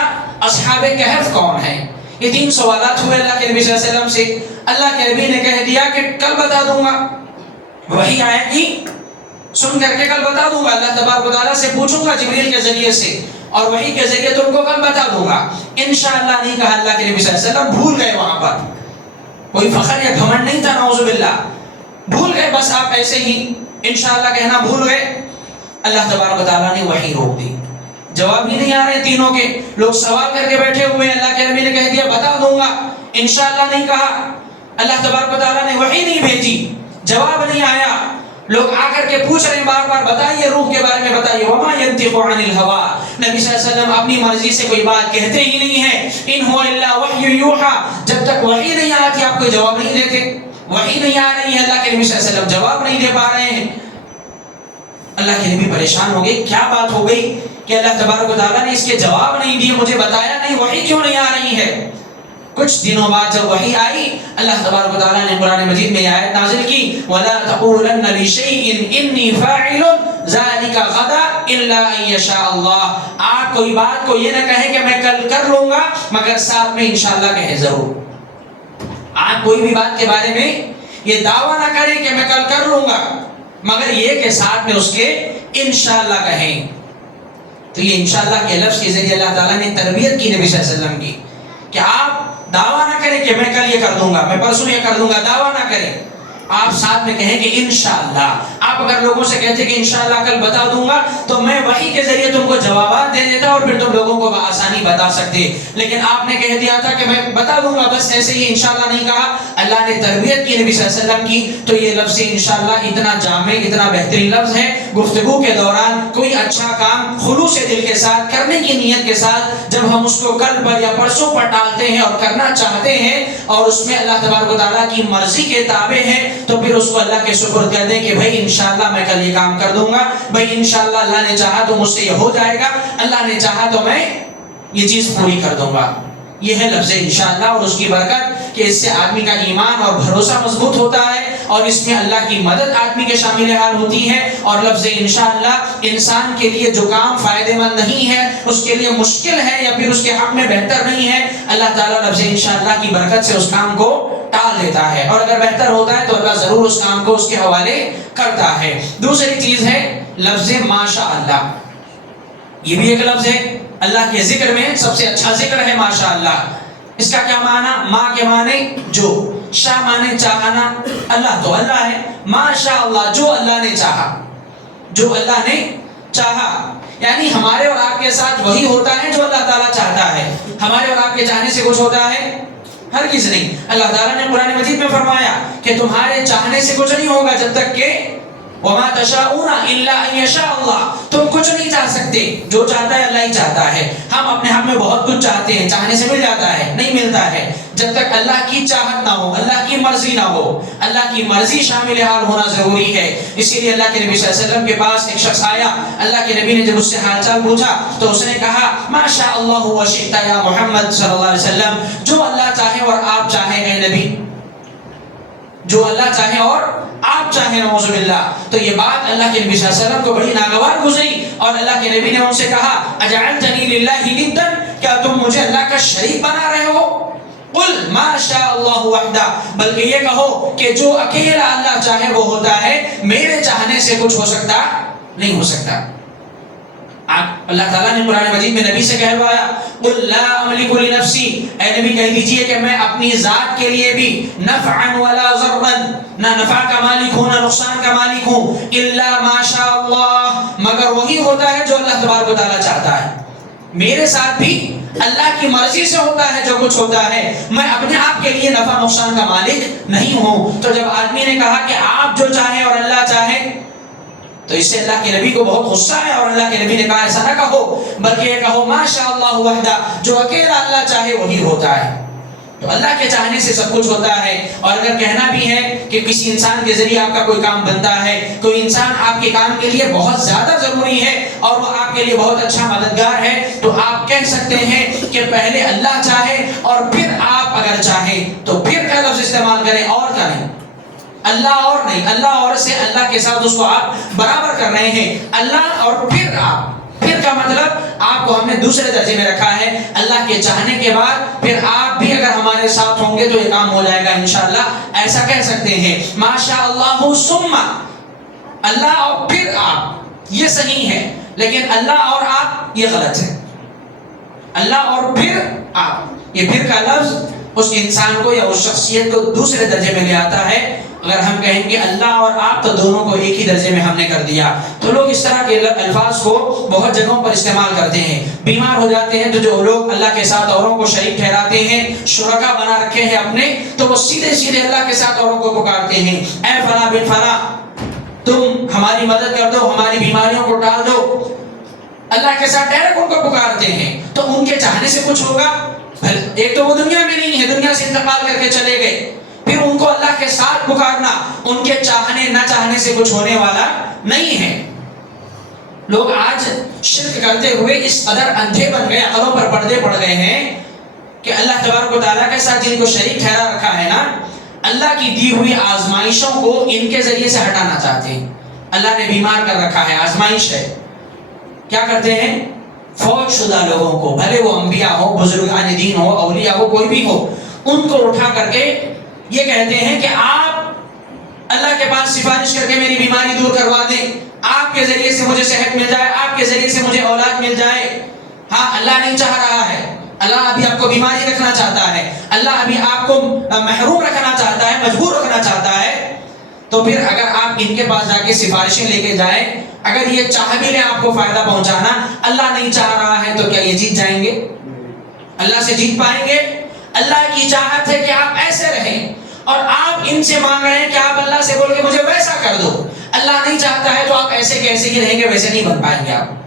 اصحاب کہف کون ہے؟ یہ 3 سوالات ہوئے اللہ کے نبی صلی اللہ علیہ وسلم سے. اللہ کے نبی نے کہہ دیا کہ کل بتا دوں گا، وہی آئے گی سن کر کے کل بتا دوں گا. اللہ تبارک و تعالیٰ سے پوچھوں گا جبریل کے ذریعے سے، اور وہی کے ذریعے تم کو کل بتا دوں گا. انشاءاللہ نہیں کہا اللہ کے نبی صلی اللہ علیہ وسلم. بھول گئے، وہاں پر کوئی فخر یا گھمنڈ نہیں تھا، نعوذ باللہ. بھول گئے، بس آپ ایسے ہی انشاءاللہ کہنا بھول گئے. اللہ تبارک و تعالیٰ نے وحی روک دی. جواب ہی نہیں آ رہے تینوں کے. لوگ سوال کر کے بیٹھے ہوئے، اللہ کے نبی نے کہہ دیا بتا دوں گا، انشاءاللہ نہیں کہا. اللہ تبارک و تعالیٰ نے وحی نہیں بھیجی، جواب نہیں آیا. لوگ آ کر کے پوچھ رہے ہیں بار بار بتائیے روح کے بارے میں بتائیے. وما ينطق عن الهوى، نبی صلی اللہ علیہ وسلم اپنی مرضی سے کوئی بات کہتے ہی نہیں ہیں. ان هو الا وحی یوحى، جب تک وحی نہیں آتی آپ کوئی جواب نہیں دیتے. وحی نہیں آ رہی ہے، اللہ کے نبی صلی اللہ علیہ وسلم جواب نہیں دے پا رہے ہیں. اللہ کے نبی پریشان ہو گئے، کیا بات ہو گئی کہ اللہ تبارک و تعالیٰ نے اس کے جواب نہیں دیے، مجھے بتایا نہیں، وحی کیوں نہیں آ رہی ہے؟ کچھ دنوں بعد جب وحی آئی، اللہ تبارک و تعالیٰ نے قرآن مجید میں آیت نازل کی، وَلَا تَقُولَنَّ لِشَيْءٍ إِنِّي فَاعِلٌ ذَلِكَ غَدًا إِلَّا أَن يَشَاءَ اللَّهُ. آپ کوئی بات کو یہ نہ کہیں کہ میں کل کر لوں گا، مگر ساتھ میں انشاءاللہ کہیں ضرور. آپ کوئی بھی بات کے بارے میں یہ دعویٰ نہ کریں کہ میں کل کر لوں گا، مگر یہ کہ ساتھ میں اس کے انشاءاللہ کہیں. تو یہ انشاءاللہ کے لفظ کے ذریعے اللہ تعالیٰ نے تربیت کی نبی صلی اللہ علیہ وسلم کی کہ آپ دعویٰ نہ کریں کہ میں کل یہ کر دوں گا، میں پرسوں یہ کر دوں گا، دعویٰ نہ کریں. آپ ساتھ میں کہیں کہ انشاءاللہ. آپ اگر لوگوں سے کہتے کہ انشاءاللہ کل بتا دوں گا تو میں وحی کے ذریعے تم کو جوابات دے دیتا اور پھر تم لوگوں کو بآسانی بتا سکتے. لیکن آپ نے کہہ دیا تھا کہ میں بتا دوں گا، بس ایسے ہی انشاءاللہ نہیں کہا. اللہ نے تربیت کی نبی صلی اللہ علیہ وسلم کی. تو یہ لفظ انشاءاللہ اتنا جامع، اتنا بہترین لفظ ہے. گفتگو کے دوران کوئی اچھا کام خلوص دل کے ساتھ کرنے کی نیت کے ساتھ جب ہم اس کو کل پر یا پرسوں پر ٹالتے ہیں اور کرنا چاہتے ہیں اور اس میں اللہ تبارک و تعالیٰ کی مرضی کے تابع ہیں تو پھر اس کو اللہ کے سپرد کر دیں کہ بھائی انشاءاللہ میں کل یہ کام کر دوں گا، بھائی انشاءاللہ اللہ نے چاہا تو مجھ سے یہ ہو جائے گا، اللہ نے چاہا تو میں یہ چیز پوری کر دوں گا. یہ ہے لفظ انشاءاللہ اور اس کی برکت کہ اس سے آدمی کا ایمان اور بھروسہ مضبوط ہوتا ہے اور اس میں اللہ کی مدد آدمی کے شامل حال ہوتی ہے. اور لفظ انشاءاللہ انسان کے لیے جو کام فائدہ مند نہیں ہے، اس کے لیے مشکل ہے یا پھر اس کے حق میں بہتر نہیں ہے، اللہ تعالیٰ لفظ انشاءاللہ کی برکت سے اس کام کو ٹال دیتا ہے. اور اگر بہتر ہوتا ہے تو اللہ ضرور اس کام کو اس کے حوالے کرتا ہے. دوسری چیز ہے لفظ ماشاءاللہ. یہ بھی ایک لفظ ہے اللہ کے ذکر میں سب سے اچھا ذکر ہے ماشاءاللہ. اس کا کیا معنی؟ ما کے معنی جو، شاہ معنی چاہنا. اللہ تو اللہ ہے، ماشاءاللہ جو اللہ نے چاہا، جو اللہ نے چاہا. یعنی ہمارے اور آپ کے ساتھ وہی ہوتا ہے جو اللہ تعالیٰ چاہتا ہے. ہمارے اور آپ کے چاہنے سے کچھ ہوتا ہے؟ ہرگز نہیں. اللہ تعالیٰ نے قرآن مجید میں فرمایا کہ تمہارے چاہنے سے کچھ نہیں ہوگا جب تک کہ وَمَا تَشَاءُونَ إِلَّا أَن يَشَاءَ اللَّهُ. تم کچھ نہیں چاہ سکتے، جو چاہتا ہے اللہ ہی چاہتا ہے. ہم اپنے حق میں بہت کچھ چاہتے ہیں، چاہنے سے مل جاتا ہے؟ نہیں ملتا ہے جب تک اللہ کی چاہت نہ ہو، اللہ کی مرضی نہ ہو. اللہ کی مرضی شامل حال ہونا ضروری ہے. اسی لیے اللہ کے نبی صلی اللہ علیہ وسلم کے پاس ایک شخص آیا. اللہ کے نبی نے جب اس سے حال چال پوچھا تو اس نے کہا ما شاء اللہ وشئت یا محمد صلی اللہ علیہ وسلم. جو اللہ چاہے اور آپ چاہیں اے نبی، جو اللہ چاہے اور آپ چاہیں، نعوذ باللہ. تو یہ بات اللہ کے نبی صلی اللہ علیہ وسلم کو بڑی ناگوار گزری اور اللہ کے نبی نے ان سے کہا اجعلتنی للہ ندا، کیا تم مجھے اللہ کا شریک بنا رہے ہو؟ قل ما شاء اللہ وحدہ، بلکہ یہ کہو کہ جو اکیلا اللہ چاہے وہ ہوتا ہے، میرے چاہنے سے کچھ ہو سکتا نہیں ہو سکتا. اللہ تعالیٰ نے قرآن مجید میں نبی سے کہلوایا قل لا املک لنفسی، اے نبی کہہ دیجئے کہ میں اپنی ذات کے لیے بھی نفعا ولا ضرا، نہ نفع کا مالک ہوں نہ نقصان کا مالک ہوں، الا ما شاء اللہ، مگر وہی ہوتا ہے جو اللہ تبارک و تعالیٰ چاہتا ہے. میرے ساتھ بھی اللہ کی مرضی سے ہوتا ہے جو کچھ ہوتا ہے، میں اپنے آپ کے لیے نفع نقصان کا مالک نہیں ہوں. تو جب آدمی نے کہا کہ آپ جو چاہیں اور اللہ چاہے تو اس سے اللہ کے نبی کو بہت غصہ ہے اور اللہ کے نبی نے کہا ایسا نہ کہو بلکہ یہ کہو ما شاء اللہ وحدہ، جو اکیلا اللہ چاہے وہی ہوتا ہے. تو اللہ کے چاہنے سے سب کچھ ہوتا ہے. اور اگر کہنا بھی ہے کہ کسی انسان کے ذریعے آپ کا کوئی کام بنتا ہے، کوئی انسان آپ کے کام کے لیے بہت زیادہ ضروری ہے اور وہ آپ کے لیے بہت اچھا مددگار ہے، تو آپ کہہ سکتے ہیں کہ پہلے اللہ چاہے اور پھر آپ اگر چاہیں تو پھر کا لفظ استعمال کریں، اور کا نہیں. اللہ اور نہیں، اللہ اور سے اللہ کے ساتھ اس کو آپ برابر کر رہے ہیں. اللہ اور پھر آپ، پھر کا مطلب آپ کو ہم نے دوسرے درجے میں رکھا ہے. اللہ کے چاہنے کے بعد پھر آپ بھی اگر ہمارے ساتھ ہوں گے تو یہ کام ہو جائے گا انشاءاللہ، ایسا کہہ سکتے ہیں. ما شاء اللہ ثم، اللہ اور پھر آپ، یہ صحیح ہے، لیکن اللہ اور آپ یہ غلط ہے. اللہ اور پھر آپ، یہ پھر کا لفظ اس انسان کو یا اس شخصیت کو دوسرے درجے میں لے آتا ہے. اگر ہم کہیں گے اللہ اور آپ تو دونوں کو ایک ہی درجے میں ہم نے کر دیا. تو لوگ اس طرح کے الفاظ کو بہت جگہوں پر استعمال کرتے ہیں. بیمار ہو جاتے ہیں تو جو لوگ اللہ کے ساتھ اوروں کو شریک ٹھہراتے ہیں، شرکا بنا رکھے ہیں اپنے، تو وہ سیدھے سیدھے اللہ کے ساتھ اوروں کو پکارتے ہیں، اے فلاں بن فلاں تم ہماری مدد کر دو، ہماری بیماریوں کو ٹال دو. اللہ کے ساتھ ڈائریکٹ ان کو پکارتے ہیں. تو ان کے چاہنے سے کچھ ہوگا؟ ایک تو وہ دنیا میں نہیں ہے، دنیا سے انتقال کر کے چلے گئے، پھر ان کو اللہ کے ساتھ پکارنا ان کے چاہنے نہ چاہنے سے کچھ ہونے والا نہیں ہے. لوگ آج شرک کرتے ہوئے اس قدر اندھے بن گئے، عقلوں پر پردے پڑ گئے ہیں کہ اللہ تبارک و تعالیٰ کے ساتھ جن کو شریک ٹھہرا رکھا ہے نا، اللہ کی دی ہوئی آزمائشوں کو ان کے ذریعے سے ہٹانا چاہتے ہیں. اللہ نے بیمار کر رکھا ہے، آزمائش ہے. کیا کرتے ہیں؟ فوج شدہ لوگوں کو، بھلے وہ انبیاء ہو، بزرگان دین ہو، اولیاء ہو، کوئی بھی ہو، ان کو اٹھا کر کے یہ کہتے ہیں کہ آپ اللہ کے پاس سفارش کر کے میری بیماری دور کروا دیں، آپ کے ذریعے سے مجھے صحت مل جائے، آپ کے ذریعے سے مجھے اولاد مل جائے. ہاں اللہ نہیں چاہ رہا ہے، اللہ ابھی آپ کو بیماری رکھنا چاہتا ہے، اللہ ابھی آپ کو محروم رکھنا چاہتا ہے، مجبور رکھنا چاہتا ہے. تو پھر اگر آپ ان کے پاس جا کے سفارشیں لے کے جائیں، اگر یہ چاہ بھی لیں آپ کو فائدہ پہنچانا، اللہ نہیں چاہ رہا ہے تو کیا یہ جیت جائیں گے؟ اللہ سے جیت پائیں گے؟ اللہ کی چاہت ہے کہ آپ ایسے رہیں، اور آپ ان سے مانگ رہے ہیں کہ آپ اللہ سے بول کے مجھے ویسا کر دو۔ اللہ نہیں چاہتا ہے تو آپ ایسے کیسے ہی رہیں گے، ویسے نہیں بن پائیں گے آپ۔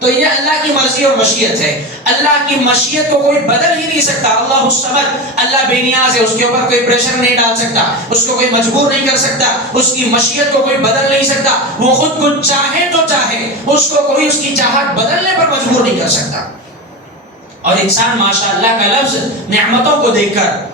تو یہ اللہ کی مرضی اور مشیت ہے۔ اللہ کی مشیت کو کوئی بدل ہی نہیں سکتا۔ اللہ الصمد، اللہ بے نیاز ہے، اس کے اوپر کوئی پریشر نہیں ڈال سکتا، اس کو کوئی مجبور نہیں کر سکتا، اس کی مشیت کو کوئی بدل نہیں سکتا۔ وہ خود کچھ چاہے تو چاہے، اس کو کوئی اس کی چاہت بدلنے پر مجبور نہیں کر سکتا۔ اور انسان ماشاءاللہ کا لفظ نعمتوں کو دیکھ کر،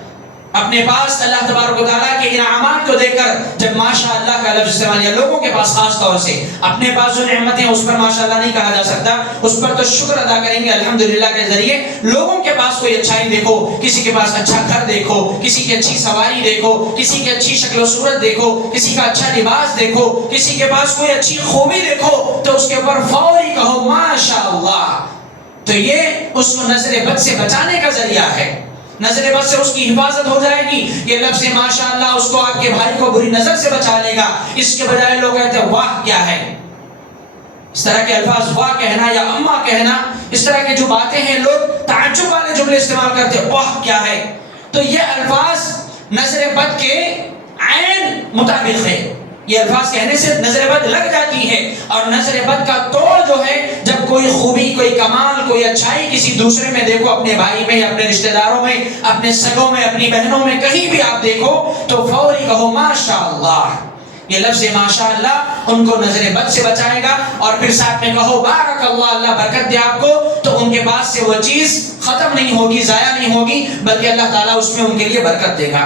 اپنے پاس اللہ تبارک و تعالیٰ کے انعامات کو دیکھ کر جب ماشاءاللہ کا لفظ استعمال کیا، لوگوں کے پاس خاص طور سے اپنے پاس جو نعمتیں اس پر ماشاءاللہ نہیں کہا جا سکتا، اس پر تو شکر ادا کریں گے الحمدللہ کے ذریعے۔ لوگوں کے پاس کوئی اچھائی دیکھو، کسی کے پاس اچھا گھر دیکھو، کسی کی اچھی سواری دیکھو، کسی کی اچھی شکل و صورت دیکھو، کسی کا اچھا لباس دیکھو، کسی کے پاس کوئی اچھی خوبی دیکھو، تو اس کے اوپر فوری کہو ماشاءاللہ۔ تو یہ اس کو نظر بد سے بچانے کا ذریعہ ہے، نظر بد سے اس کی حفاظت ہو جائے گی۔ یہ لفظ ماشاءاللہ اس کو، آپ کے بھائی کو بری نظر سے بچا لے گا۔ اس کے بجائے لوگ کہتے ہیں واہ کیا ہے، اس طرح کے الفاظ واہ کہنا یا اما کہنا، اس طرح کے جو باتیں ہیں لوگ تعجب والے جملے استعمال کرتے ہیں، واہ کیا ہے۔ تو یہ الفاظ نظر بد کے عین مطابق ہے، یہ الفاظ کہنے سے نظر بد لگ جاتی ہے۔ اور نظر بد کا توڑ جو ہے، جب کوئی خوبی، کوئی کمال، کوئی اچھائی کسی دوسرے میں دیکھو، اپنے بھائی میں، اپنے رشتہ داروں میں، اپنے سگوں میں، اپنی بہنوں میں، کہیں بھی آپ دیکھو تو فوری کہو ماشاءاللہ۔ یہ لفظ ماشاءاللہ ان کو نظر بد سے بچائے گا۔ اور پھر ساتھ میں کہو بارک اللہ، اللہ برکت دے آپ کو، تو ان کے پاس سے وہ چیز ختم نہیں ہوگی، ضائع نہیں ہوگی، بلکہ اللہ تعالیٰ اس میں ان کے لیے برکت دے گا۔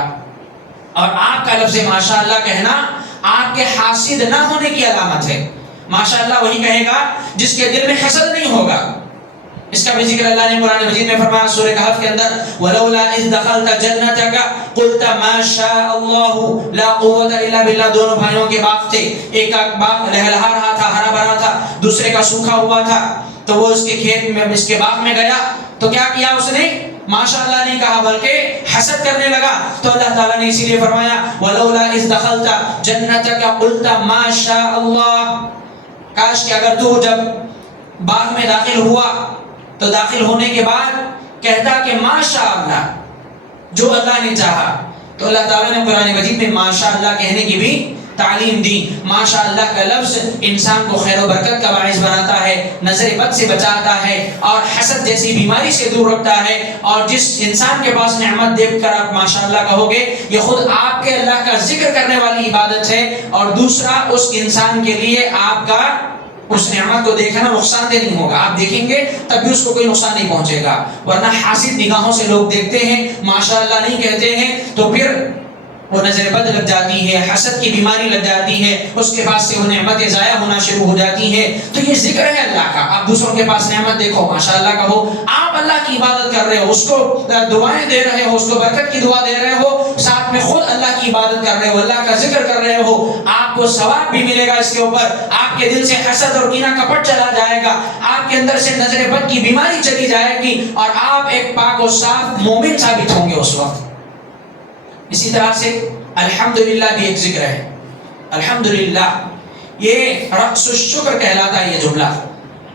اور آپ کا لفظ ماشاءاللہ کہنا آپ کے حاسد نہ ہونے کی علامت ہے۔ ماشاءاللہ وہی کہے گا جس کے دل میں حسد نہیں ہوگا۔ اس کا بھی ذکر اللہ نے قرآن مجید میں فرمایا سورہ کہف کے اندر، وَلَوْلَا إِذْ دَخَلْتَ جَنَّتَكَ قُلْتَ مَا شَاءَ اللَّهُ لَا قُوَّةَ إِلَّا بِاللَّهِ۔ دونوں بھائیوں کے باغ تھے، ایک کا باغ لہلہا رہا تھا، ہرا بھرا تھا، دوسرے کا سوکھا ہوا تھا۔ تو وہ اس کے کھیت میں، اس کے باغ میں گیا تو کیا کیا اس نے؟ ماشاءاللہ نہیں کہا بلکہ حسد کرنے لگا۔ تو اللہ تعالیٰ نے اسی لیے فرمایا وَلَوْلَا إِذْ دَخَلْتَ جَنَّتَكَ قُلْتَ مَا شَاءَ اللَّهُ۔ کاش کہ اگر تو جب باغ میں داخل ہوا تو داخل ہونے کے بعد کہتا کہ ماشاءاللہ، جو اللہ نے چاہا۔ تو اللہ تعالیٰ نے قرآن مجید میں ماشاءاللہ کہنے کی بھی تعلیم دی۔ ماشاءاللہ کا لفظ انسان کو خیر و برکت کا باعث بناتا ہے، نظر بد سے بچاتا ہے، اور حسد جیسی بیماری سے دور رکھتا ہے۔ اور جس انسان کے پاس نعمت دیکھ کر آپ ماشاءاللہ کہو گے، یہ خود آپ کے اللہ کا ذکر کرنے والی عبادت ہے، اور دوسرا اس انسان کے لیے آپ کا اس نعمت کو دیکھنا نقصان دہ نہیں ہوگا۔ آپ دیکھیں گے تب بھی اس کو کوئی نقصان نہیں پہنچے گا۔ ورنہ حاسد نگاہوں سے لوگ دیکھتے ہیں، ماشاءاللہ نہیں کہتے ہیں، تو پھر وہ نظر بد لگ جاتی ہے، حسد کی بیماری لگ جاتی ہے، اس کے پاس سے وہ نعمتیں ضائع ہونا شروع ہو جاتی ہیں۔ تو یہ ذکر ہے اللہ کا۔ آپ دوسروں کے پاس نعمت دیکھو، ماشاءاللہ کہو، آپ اللہ کی عبادت کر رہے ہو، اس کو دعائیں دے رہے ہو، اس کو برکت کی دعا دے رہے ہو، ساتھ میں خود اللہ کی عبادت کر رہے ہو، اللہ کا ذکر کر رہے ہو، آپ کو ثواب بھی ملے گا اس کے اوپر۔ آپ کے دل سے حسد اور کینہ کپٹ چلا جائے گا، آپ کے اندر سے نظر بد کی بیماری چلی جائے گی، اور آپ ایک پاک و صاف مومن ثابت ہوں گے اس وقت۔ اسی طرح سے الحمدللہ بھی ایک ذکر ہے۔ الحمدللہ یہ رقص الشکر کہلاتا ہے۔ یہ جملہ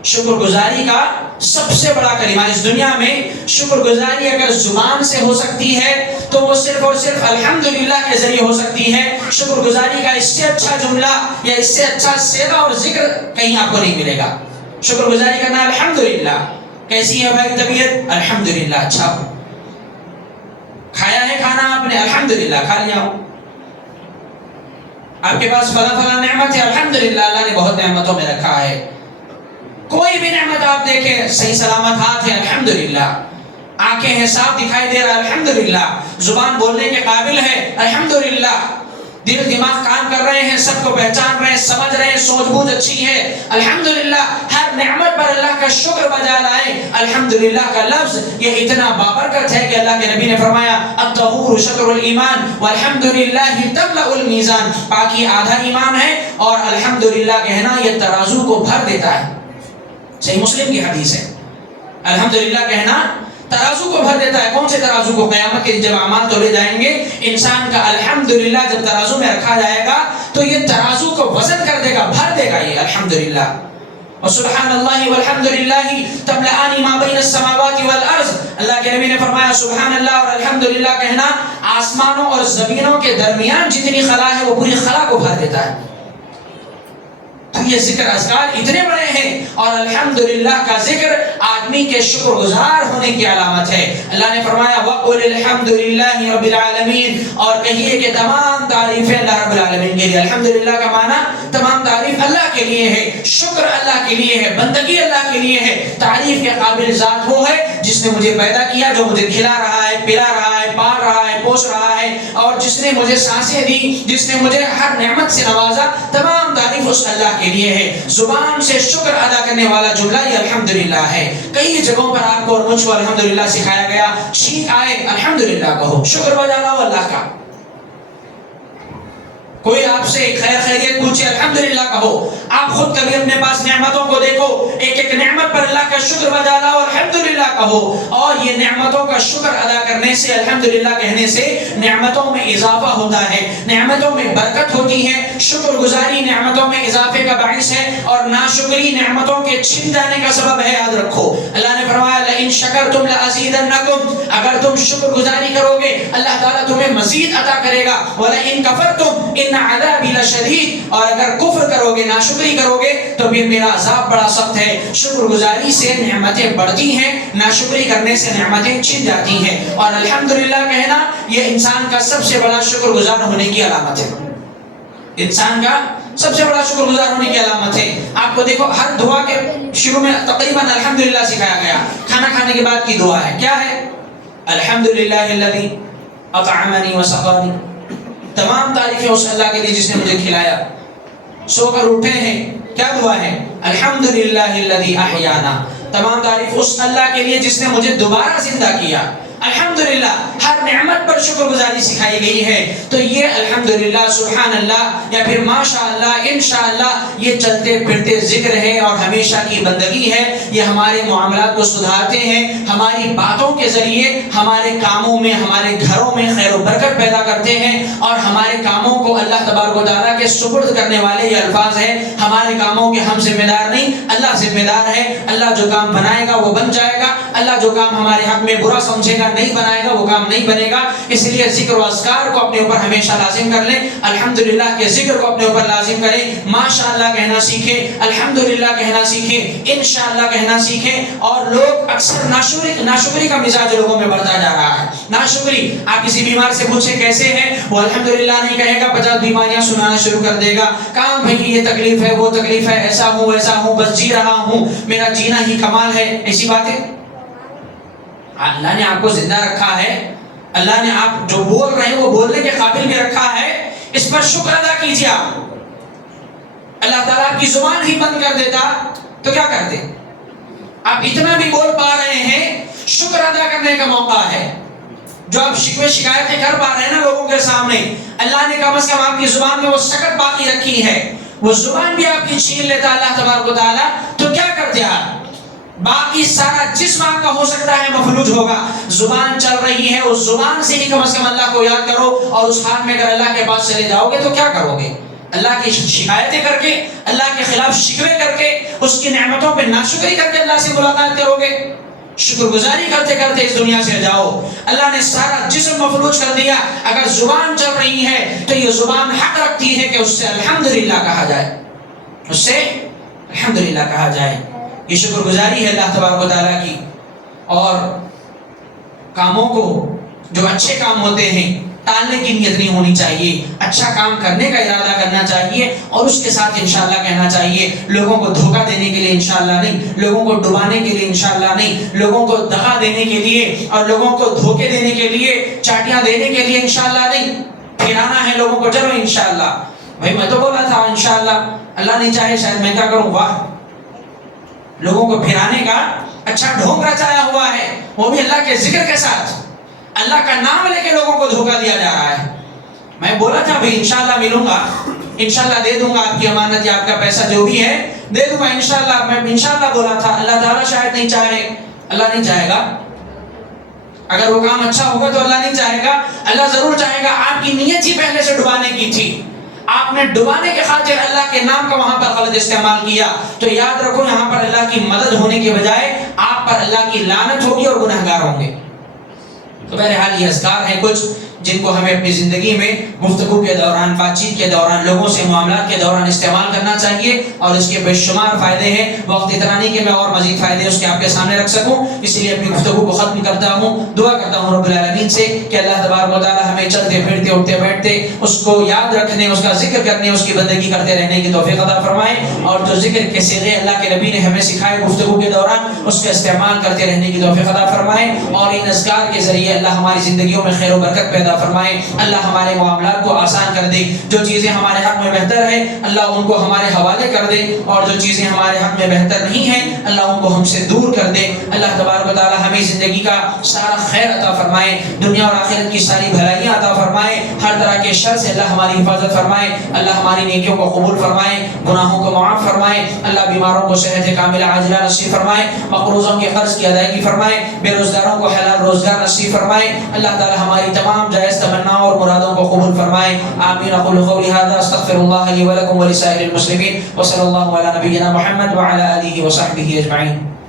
شکر گزاری کا سب سے بڑا کلمہ۔ اس دنیا میں شکر گزاری اگر زبان سے ہو سکتی ہے تو وہ صرف اور صرف الحمدللہ کے ذریعے ہو سکتی ہے۔ شکر گزاری کا اس سے اچھا جملہ یا اس سے اچھا صیغہ اور ذکر کہیں آپ کو نہیں ملے گا۔ شکر گزاری کرنا الحمدللہ۔ کیسی ہے بھائی طبیعت؟ الحمدللہ اچھا ہو۔ کھایا ہے کھانا آپ نے؟ الحمدللہ کھا لیا ہوں۔ آپ کے پاس فلاں فلاں نعمت ہے؟ الحمدللہ اللہ نے بہت نعمتوں میں رکھا ہے۔ کوئی بھی نعمت آپ دیکھیں، صحیح سلامت ہاتھ ہے الحمدللہ، آنکھیں ہیں، صاف دکھائی دے رہا الحمدللہ، زبان بولنے کے قابل ہے الحمدللہ، دل دماغ کام کر رہے ہیں، سب کو پہچان رہے ہیں، سمجھ رہے ہیں، سوچ بوجھ اچھی ہے الحمدللہ۔ ہر نعمت پر اللہ کا شکر بجا لائیں۔ الحمدللہ کا لفظ یہ اتنا بابرکت ہے کہ اللہ کے نبی نے فرمایا الطہور شطر الایمان والحمدللہ تملأ المیزان۔ پاکی آدھا ایمان ہے، اور الحمدللہ کہنا یہ ترازو کو بھر دیتا ہے۔ صحیح مسلم کی حدیث ہے۔ الحمدللہ کہنا ترازو کو بھر دیتا ہے. کون سے ترازو کو؟ قیامت کے جب اعمال تولے جائیں گے انسان کا الحمدللہ جب ترازو میں رکھا جائے گا تو یہ ترازو کو وزن کر دے گا، بھر دے گا یہ الحمدللہ. اور سبحان اللہ والحمدللہ تملأان ما بین السماوات والارض، اللہ کے نبی نے فرمایا سبحان اللہ اور الحمدللہ کہنا آسمانوں اور زمینوں کے درمیان جتنی خلا ہے وہ پوری خلا کو بھر دیتا ہے. تو یہ ذکر اذکار اتنے بڑے ہیں اور الحمدللہ کا ذکر آدمی کے شکر گزار ہونے کی علامت ہے. اللہ نے فرمایا وَقُلِ الْحَمْدُ لِلَّهِ رَبِّ الْعَالَمِينَ، اور کہیے کہ تمام تعریفیں اللہ رب العالمین کے لیے. الحمدللہ کا معنی تمام تعریف اللہ کے لیے ہے، شکر اللہ کے لیے ہے، بندگی اللہ کے لیے ہے. تعریف کے قابل ذات وہ ہے جس نے مجھے پیدا کیا، جو مجھے کھلا رہا ہے، پلا رہا ہے، پال رہا ہے، پوس رہا ہے، اور جس نے مجھے سانسیں دی، جس نے مجھے ہر نعمت سے نوازا. تمام تعریف اس اللہ کے لیے ہے. زبان سے شکر ادا کرنے والا جملہ یہ الحمدللہ ہے. کئی جگہوں پر آپ کو اور مجھ کو الحمدللہ سکھایا گیا. چھینک آئے الحمدللہ کہو، شکر بجا لاؤ اللہ کا. کوئی آپ سے خیر خیریت پوچھے الحمدللہ کہو. آپ خود کبھی اپنے پاس نعمتوں کو دیکھو، ایک ایک نعمت پر اللہ کا شکر بجا لاؤ، الحمدللہ کہو. اور یہ نعمتوں کا شکر ادا کرنے سے، الحمدللہ کہنے سے نعمتوں میں اضافہ ہوتا ہے، نعمتوں میں برکت ہوتی ہے. شکر گزاری نعمتوں میں اضافے کا باعث ہے اور ناشکری نعمتوں کے چھن جانے کا سبب ہے. یاد رکھو اللہ نے فرمایا لئن شکرتم لازیدنکم، اگر تم شکر گزاری کرو گے اللہ تعالیٰ تمہیں مزید عطا کرے گا. ولئن کفرتم ان عذابی لشدید، اور اگر کفر کرو گے، ناشکری کرو گے تو پھر میرا عذاب بڑا سخت ہے. شکر گزاری سے نعمتیں بڑھتی ہیں، ناشکری کرنے سے نعمتیں چھن جاتی ہیں. اور الحمدللہ کہنا یہ انسان کا سب سے بڑا شکر گزار ہونے کی علامت ہے. انسان کا سب سے بڑا شکر گزار ہونے کی علامت ہے. آپ کو دیکھو ہر دعا کے شروع میں تقریباً الحمدللہ سکھایا گیا. کھانا کھانے کے بعد کی دعا ہے، کیا ہے؟ الحمدللہ الذی اطعمنی وسقانی. تمام تعریفیں اس اللہ کے لیے جس نے مجھے کھلایا. سو کر اٹھے ہیں، کیا دعا ہے؟ الحمدللہ الذی احیانا. تمام تعریف اس اللہ کے لیے جس نے مجھے دوبارہ زندہ کیا. الحمدللہ ہر نعمت پر شکر گزاری سکھائی گئی ہے. تو یہ الحمدللہ، سبحان اللہ یا پھر ماشاءاللہ، انشاءاللہ یہ چلتے پھرتے ذکر ہے اور ہمیشہ کی بندگی ہے. یہ ہمارے معاملات کو سدھارتے ہیں، ہماری باتوں کے ذریعے ہمارے کاموں میں، ہمارے گھروں میں خیر و برکت پیدا کرتے ہیں اور ہمارے کاموں کو اللہ تبارک و تعالیٰ کے سپرد کرنے والے یہ الفاظ ہیں. ہمارے کاموں کے ہم ذمہ دار نہیں، اللہ ذمہ دار ہے. اللہ جو کام بنائے گا وہ بن جائے گا، اللہ جو کام ہمارے حق میں برا سمجھے گا، نہیں بنائے گا، وہ کام نہیں بنے گا. اس لیے ذکر و اذکار کو اپنے اوپر ہمیشہ لازم کر لیں. الحمدللہ کے ذکر کو اپنے اوپر لازم کریں. ماشاءاللہ کہنا سیکھیں، الحمدللہ کہنا سیکھیں، انشاءاللہ کہنا سیکھیں. اور لوگ اکثر ناشکری کا مزاج لوگوں میں بڑھتا جا رہا ہے. ناشکری، آپ کسی بیمار سے پوچھیں کیسے ہیں، وہ الحمدللہ نہیں کہے گا، 50 بیماریاں سنانا شروع کر دے گا. کہاں بھئی یہ تکلیف ہے، وہ تکلیف ہے، ایسا ہوں ویسا ہوں، بس جی رہا ہوں، میرا جینا ہی کمال ہے. ایسی باتیں. اللہ نے آپ کو زندہ رکھا ہے، اللہ نے آپ جو بول رہے ہیں وہ بولنے کے قابل بھی رکھا ہے. اس پر شکر ادا کیجیے. آپ اللہ تعالیٰ آپ کی زبان ہی بند کر دیتا تو کیا کرتے؟ آپ اتنا بھی بول پا رہے ہیں، شکر ادا کرنے کا موقع ہے. جو آپ شکوے شکایتیں کر پا رہے ہیں نا لوگوں کے سامنے، اللہ نے کم از کم آپ کی زبان میں وہ سکت باقی رکھی ہے. وہ زبان بھی آپ کی چھین لیتا اللہ تبارک و تعالیٰ تو کیا کرتے آپ؟ باقی سارا جسم آپ کا ہو سکتا ہے مفلوج ہوگا. زبان چل رہی ہے، اس زبان سے ہی کم از کم اللہ کو یاد کرو. اور اس حال میں اگر اللہ کے پاس چلے جاؤ گے تو کیا کرو گے؟ اللہ کی شکایتیں کر کے، اللہ کے خلاف شکوے کر کے، اس کی نعمتوں پہ ناشکری کر کے اللہ سے ملاقات کرو گے. شکر گزاری کرتے کرتے اس دنیا سے جاؤ. اللہ نے سارا جسم مفلوج کر دیا. اگر زبان چل رہی ہے تو یہ زبان حق رکھتی ہے کہ اس سے الحمدللہ کہا جائے، اس سے الحمدللہ کہا جائے. یہ شکر گزاری ہے اللہ تبارک و تعالیٰ کی. اور کاموں کو، جو اچھے کام ہوتے ہیں، ٹالنے کی نیت نہیں ہونی چاہیے. اچھا کام کرنے کا ارادہ کرنا چاہیے اور اس کے ساتھ انشاءاللہ کہنا چاہیے. لوگوں کو دھوکہ دینے کے لیے انشاءاللہ نہیں، لوگوں کو ڈبانے کے لیے انشاءاللہ نہیں، لوگوں کو دغا دینے کے لیے اور لوگوں کو دھوکے دینے کے لیے، چاٹیاں دینے کے لیے انشاءاللہ نہیں. پھرانا ہے لوگوں کو، چلو انشاءاللہ، بھائی میں تو بولا تھا انشاءاللہ، اللہ نہیں چاہے شاید میں کیا کروں. واہ، لوگوں کو پھرانے کا اچھا ڈھونگ رچایا ہوا ہے، وہ بھی اللہ کے ذکر کے ساتھ. اللہ کا نام لے کے لوگوں کو دھوکہ دیا جا رہا ہے. میں بولا تھا بھائی انشاءاللہ ملوں گا، انشاءاللہ دے دوں گا آپ کی امانت یا آپ کا پیسہ جو بھی ہے دے دوں گا انشاءاللہ. میں انشاءاللہ بولا تھا. اللہ تعالیٰ شاید نہیں چاہے، اللہ نہیں چاہے گا اگر وہ کام اچھا ہوگا تو اللہ نہیں چاہے گا، اللہ ضرور چاہے گا آپ کی نیت ہی پہلے سے ڈبانے کی تھی، آپ نے ڈبانے کے خاطر اللہ کے نام کا وہاں پر غلط استعمال کیا، تو یاد رکھو یہاں پر اللہ کی مدد ہونے کے بجائے آپ پر اللہ کی لعنت ہوگی اور گنہگار ہوں گے۔ تو بہرحال یہ اذکار ہیں کچھ جن کو ہمیں اپنی زندگی میں گفتگو کے دوران، بات چیت کے دوران، لوگوں سے معاملات کے دوران استعمال کرنا چاہیے، اور اس کے بے شمار فائدے ہیں۔ وقت اتنا نہیں کہ میں اور مزید فائدے اس کے آپ کے سامنے رکھ سکوں، اس لیے اپنی گفتگو کو ختم کرتا ہوں۔ دعا کرتا ہوں رب العالمین سے کہ اللہ تبارک و تعالی ہمیں چلتے پھرتے اٹھتے بیٹھتے اس کو یاد رکھنے، اس کا ذکر کرنے، اس کی بندگی کرتے رہنے کی توفیق عطا فرمائے، اور جو ذکر کے صیغے اللہ کے نبی نے ہمیں سکھائے گفتگو کے دوران اس کا استعمال کرتے رہنے کی توفیق عطا فرمائے، اور ان اذکار کے ذریعے اللہ ہماری زندگیوں میں خیر و برکت پیدا فرمائے، اللہ ہمارے معاملات کو آسان کر دے، جو چیزیں ہمارے حق میں بہتر ہیں اللہ ان کو ہمارے حوالے کر دے، اور جو چیزیں ہمارے حق میں بہتر نہیں ہیں اللہ ان کو ہم سے دور کر دے۔ اللہ تبارک و تعالی ہمیں زندگی کا سارا خیر عطا فرمائے، دنیا اور آخرت کی ساری بھلائیاں عطا فرمائے، ہر طرح کے شر سے اللہ ہماری حفاظت فرمائے، اللہ ہماری نیکیوں کو قبول فرمائے، گناہوں کو معاف فرمائے، اللہ بیماروں کو صحت کاملہ عاجلہ نصیب فرمائے، مقروضوں کے قرض کی ادائیگی فرمائے، بے روزگاروں کو حلال روزگار نصیب فرمائے، اللہ تعالی ہماری تمام جائز تمناؤں اور مرادوں کو قبول فرمائے۔ آمین۔ اقول قولی هذا استغفر الله لي ولكم ولسائر المسلمين، وصلى الله على نبينا محمد وعلى آله وصحبه أجمعين۔